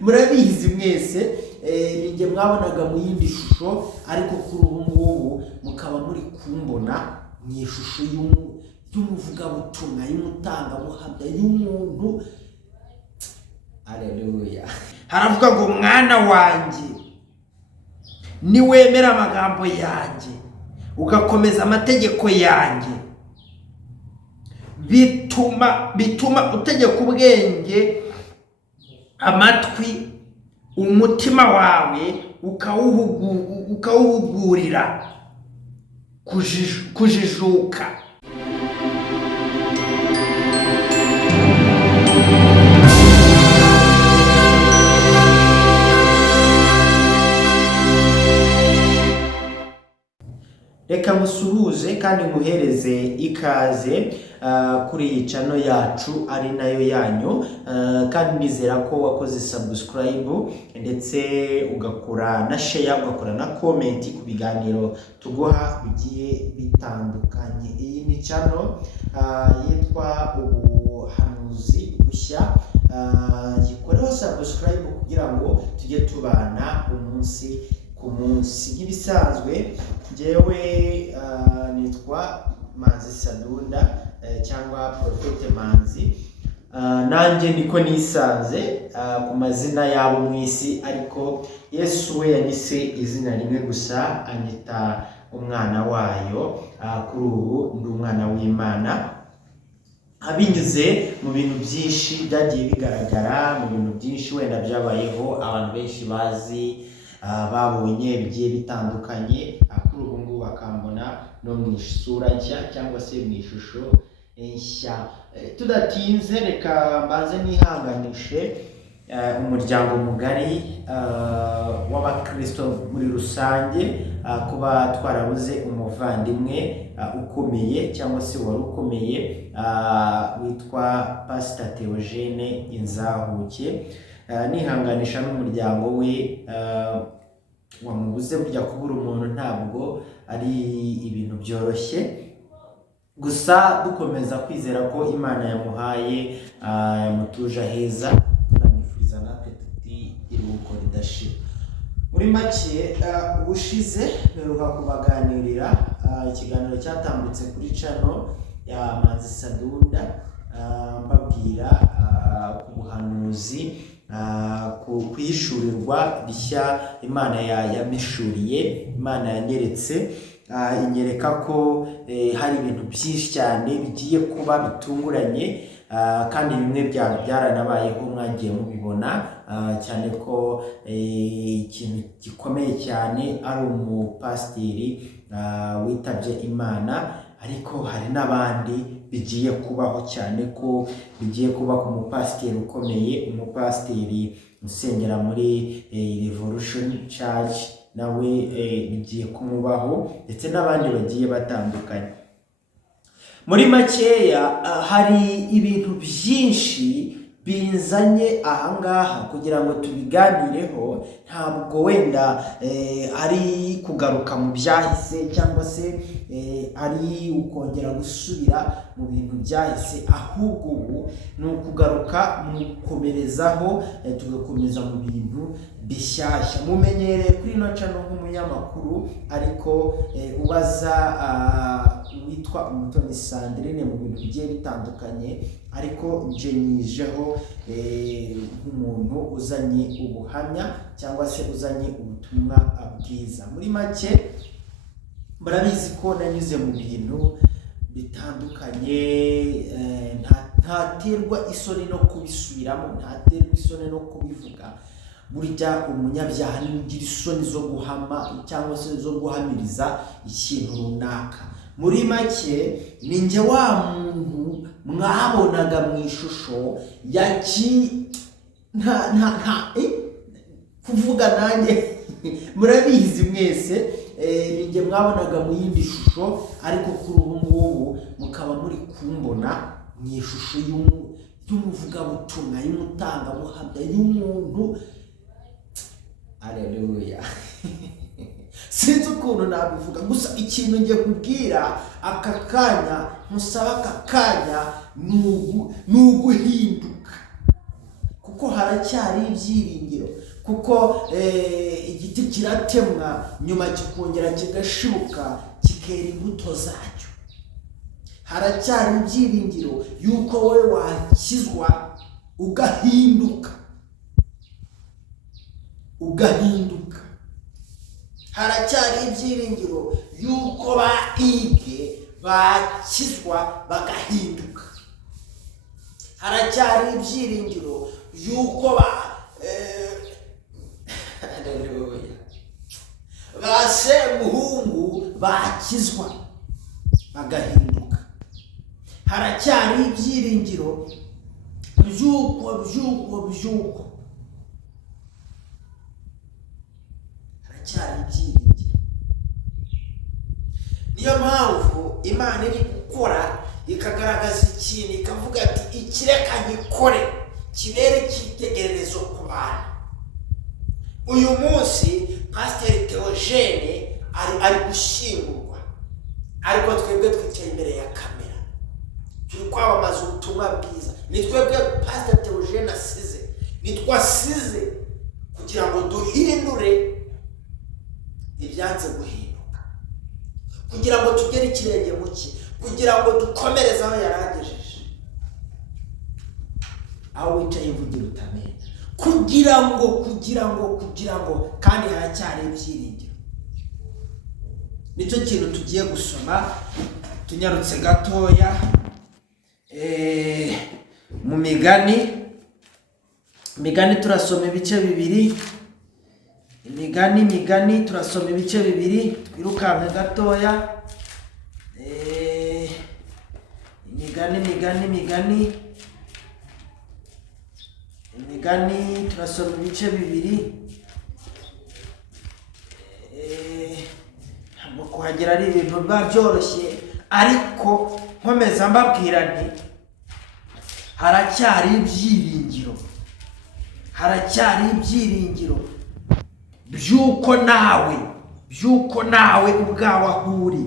murabizi mwese, ninjye mwabonaga mu yindi shusho, ariko kuri ubu ngubu mukaba muri kumbona mu ishusho y'umuvugabutumwa, y'umutangabuhamya, y'umuntu. Haleluya. Haravuga ngo mwana wanjye, niwemera amagambo yanjye ugakomeza amategeko yanjye, bituma utegeka ubwenge, amatwi, umutima wawe ukawuhugurira kujijuka. Reka musuhuze kandi muhereze ikaze kuri iyi channel yacu ari nayo yanyu, kandi nizera ko wakoze subscribe ndetse ugakora na share, ugakora na comment ku biganiro tuguha bigiye bitandukanye. Iyi ni channel yitwa Ubuhanuzi Bushya. Gikoreho subscribe kugira ngo tujye tubana umunsi ku munsi. Nk'ibisanzwe jewe nitwa Manzi Sadunda cyangwa Prophet Manzi. Nanjye niko nisanze ku mazina yabo mu isi, ariko Yesu we yanyise izina rimwe gusa, anyita umwana wayo. Kuri ubu ndi umwana w'Imana, abinyuze mu bintu byinshi byagiye bigaragara, mu bintu byinshi wenda byabayeho abantu benshi bazi, babonye bigiye bitandukanye. Kuri ubu ngubu bakambona no mu isura nshya cyangwa se mu ishusho nshya. Tudatinze reka mbanze nihanganishe umuryango mugari w'abakristo muri rusange, kuba twarabuze umuvandimwe ukomeye cyangwa se wari ukomeye, witwa Pastor Theogene Inzahuke. Nihanganisha n'umuryango we wamubuze. Burya kubura umuntu ntabwo ari ibintu byoroshye, gusa dukomeza kwizera ko Imana yamuhaye yamutuje heza, tunamwifuriza natwe tuti iruhuko ridashira. Muri make ubushize mperuka kubaganirira ikiganiro cyatambutse kuri channel ya Manzi Sadunda, mbabwira ku buhanuzi, ku kwishurirwa rishya Imana yamishuriye, Imana yanyeretse, inyereka ko hari ibintu byinshi cyane bigiye kuba bitunguranye, kandi bimwe byaranabayeho mwagiye mubibona, cyane ko ikintu gikomeye cyane ari umupasiteri witabye Imana. Ariko hari n'abandi bigiye kubaho, cyane ko bigiye kuba ku mupasiteri ukomeye, umupasiteri usengera muri Revolution Church, nawe bigiye kumubaho, ndetse n'abandi bagiye batandukanye. Muri makeya hari ibintu byinshi binzanye ahangaha kugira ngo tubiganireho. Ntabwo wenda ari kugaruka mu byahise cyangwa se ari ukongera gusubira mu bintu byahise, ahubwo ubu ni ukugaruka mu gukomerezaho, tugakomeza mu bintu bishyashya. Mumenyereye kuri ino channel nk'umunyamakuru, ariko ubaza witwa Umutoni Sandrine mu bintu bigiye bitandukanye, ariko nje nijeho nk'umuntu uzanye ubuhamya cyangwa se uzanye ubutumwa bwiza. Muri make murabizi ko nanyuze mu bintu bitandukanye, ntaterwa isoni no kubisubiramo, ntaterwa isoni no kubivuga. Burya umunyabyaha ntigira isoni zo guhama cyangwa se zo guhamiriza ikintu runaka. Muri make ninjye wa muntu mwabonaga mu ishusho kuvuga nanjye murabizi mwese, ninjye mwabonaga mu yindi shusho, ariko kuri ubu ngubu mukaba muri kumbona mu ishusho y'umuvugabutumwa, y'umutangabuhamya, y'umuntu. Haleluya. Sinzi ukuntu nabivuga, gusa ikintu ngiye kubwira aka kanya, musaba aka kanya ni uguhinduka. kuko haracyari ibyiringiro, kuko igiti kiratemwa nyuma kikongera kigashibuka kikera imbuto zacyo. Haracyari ibyiringiro yuko wowe wakizwa ugahinduka. Haracyari ibyiringiro yuko bahige bakizwa bagahinduka. Haracyari ibyiringiro yuko ba Semuhungu bakizwa bagahinduka. Haracyari ibyiringiro byuko haracyari ibyiringiro. Niyo mpamvu Imana iri gukora ikagaragaza ikintu ikavuga ati ikireka gikore kibere cyitegererezo ku bantu. Uyu munsi Pasiteri Theogene ari gushyingurwa, ariko twebwe twicaye imbere ya kamera turi kwamamaza ubutumwa bwiza. Ni twebwe Pasiteri Theogene asize, nitwasize kugira ngo duhindure ibyanze guhinduka, kugira ngo tugere ikirenge mu cye, kugira ngo dukomereze aho yaragejeje. Aho wicaye vugira utamenya, kugira ngo kandi haracyari ibyiringiro. Nicyo kintu tugiye gusoma tunyarutse gatoya mu Migani turasoma ibice bibiri. Imigani turasoma ibice bibiri, twirukanke gatoya. Imigani turasoma ibice bibiri. Ntabwo kuhagera ari ibintu biba byoroshye, ariko nkomeza mbabwira nti haracyari ibyiringiro byuko nawe ubwawe aho uri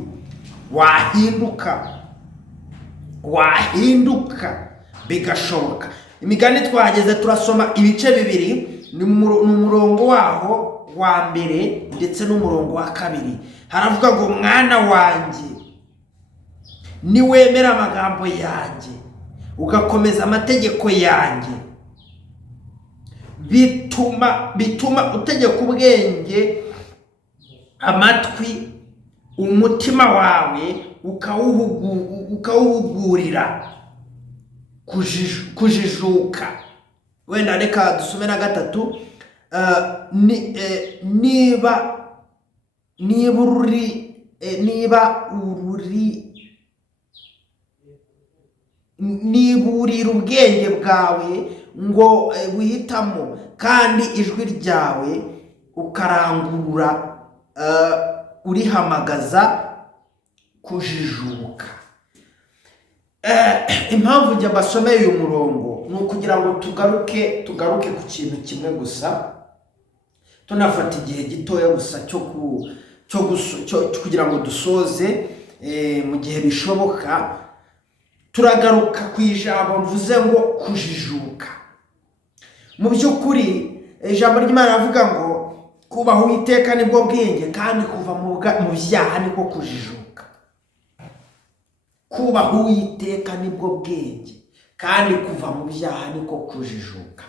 wahinduka bigashoboka. Imigani twageze turasoma ibice bibiri, ni umurongo waho wa mbere ndetse n'umurongo wa kabiri. Haravuga ngo mwana wanjye niwemera amagambo yanjye ugakomeza amategeko yanjye, bituma utegeka ubwenge amatwi, umutima wawe ukawuhugurira kujijuka. Wenda reka dusome na gatatu. niburira ubwenge bwawe ngo wihitamo, kandi ijwi ryawe ukarangurura urihamagaza kujijuka. Impamvu njye mbasomeye uyu murongo ni ukugira ngo tugaruke ku kintu kimwe gusa, tunafata igihe gitoya gusa cyo kugira ngo dusoze mu gihe bishoboka. Turagaruka ku ijambo mvuze ngo kujijuka. Mu by'ukuri ijambo ry'Imana rivuga ngo kubaha Uwiteka nibwo bwenge, kandi kuva mu byaha niko kujijuka. Kubaha Uwiteka nibwo bwenge, kandi kuva mu byaha niko kujijuka.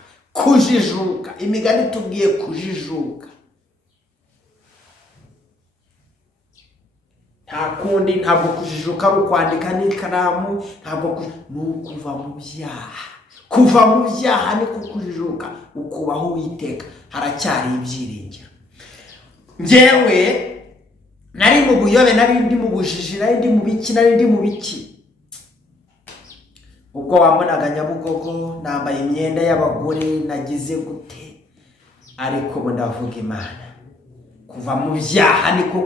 Imigani tubwiye kujijuka, nta kundi. Ntabwo kujijuka ari ukwandika n'ikaramu, ntabwo ni ukuva mu byaha. Kuva mu byaha niko kujijuka, ukubaho Uwiteka. Haracyari ibyiringiro. Njyewe nari mu buyobe, nari ndi mu bujiji, nari ndi mu biki. Ubwo wambonaga Nyabugogo nambaye imyenda y'abagore, nagize gute, ariko ubu ndavuga Imana. Kuva mu byaha niko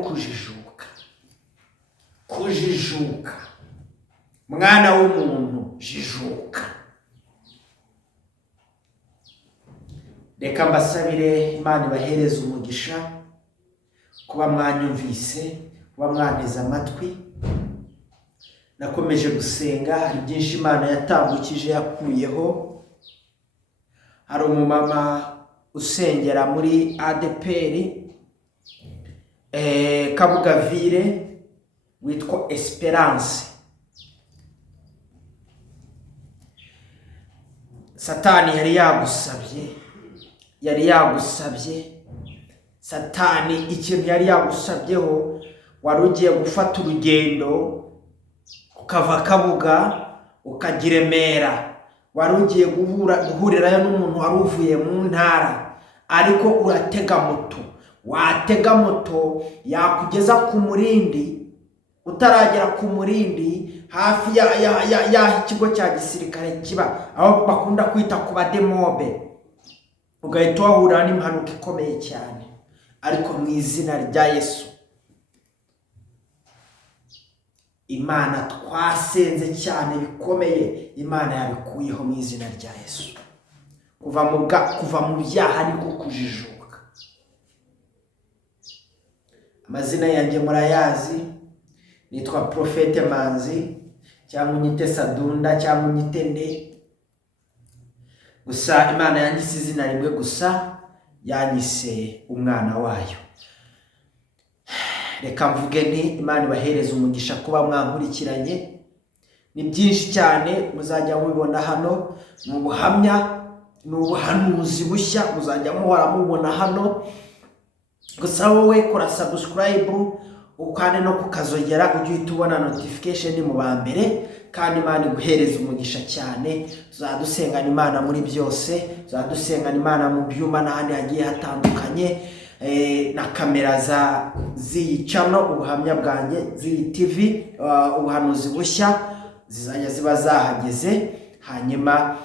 kujijuka. Mwana w'umuntu, jijuka. Reka mbasabire Imana ibahereze umugisha kuba mwanyumvise, kuba mwanteze amatwi. Nakomeje gusenga, hari byinshi Imana yatambukije yakuyeho, hari umumama usengera muri ADPR Kabugavire witwa Esperance. Satani yari yagusabye Satani ikintu yari yagusabyeho, wari ugiye gufata urugendo ukava Kabuga ukajya i Remera, wari ugiye guhurirayo n'umuntu wari uvuye mu ntara, ariko uratega moto, watega moto yakugeza ku Murindi, utaragera ku Murindi hafi ya ikigo cya gisirikare kiba aho bakunda kwita ku bademobe, ugahita wahura n'impanuka ikomeye cyane. Ariko mu izina rya Yesu, Imana twasenze cyane bikomeye, Imana yabikuyeho mu izina rya Yesu. Kuva mu byaha niko kujijuka. Amazina yanjye murayazi, nitwa Prophete Manzi, cyangwa unyite Sadunda, cyangwa unyite nde. Gusa Imana yanyise izina rimwe gusa, yanyise umwana wayo. Reka mvuge nti Imana ibahereza umugisha kuba mwankurikiranye. Ni byinshi cyane muzajya mubibona hano, mu buhamya, n'ubuhanuzi bushya muzajya muhora mubona hano. Gusa wowe kora subscribe, ukane no kukazogera ujye uhita ubona notification mu ba mbere. Kandi Imana iguhereza umugisha cyane. Tuzadusengana Imana muri byose, tuzadusengana Imana mu byuma n'ahandi hagiye hatandukanye, na kamera ziyicano ubuhamya bwanjye, ziyi TV, ubuhanuzi bushya zizajya ziba zahageze. Hanyuma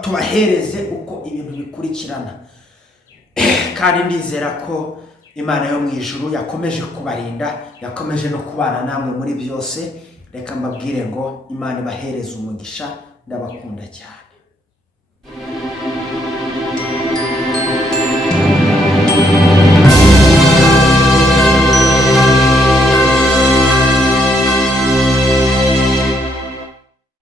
tubahereze uko ibintu bikurikirana. Kandi ndizera ko Imana yo mu ijuru yakomeje kubarinda, yakomeje no kubana namwe muri byose. Reka mbabwire ngo Imana ibahereze umugisha, ndabakunda cyane.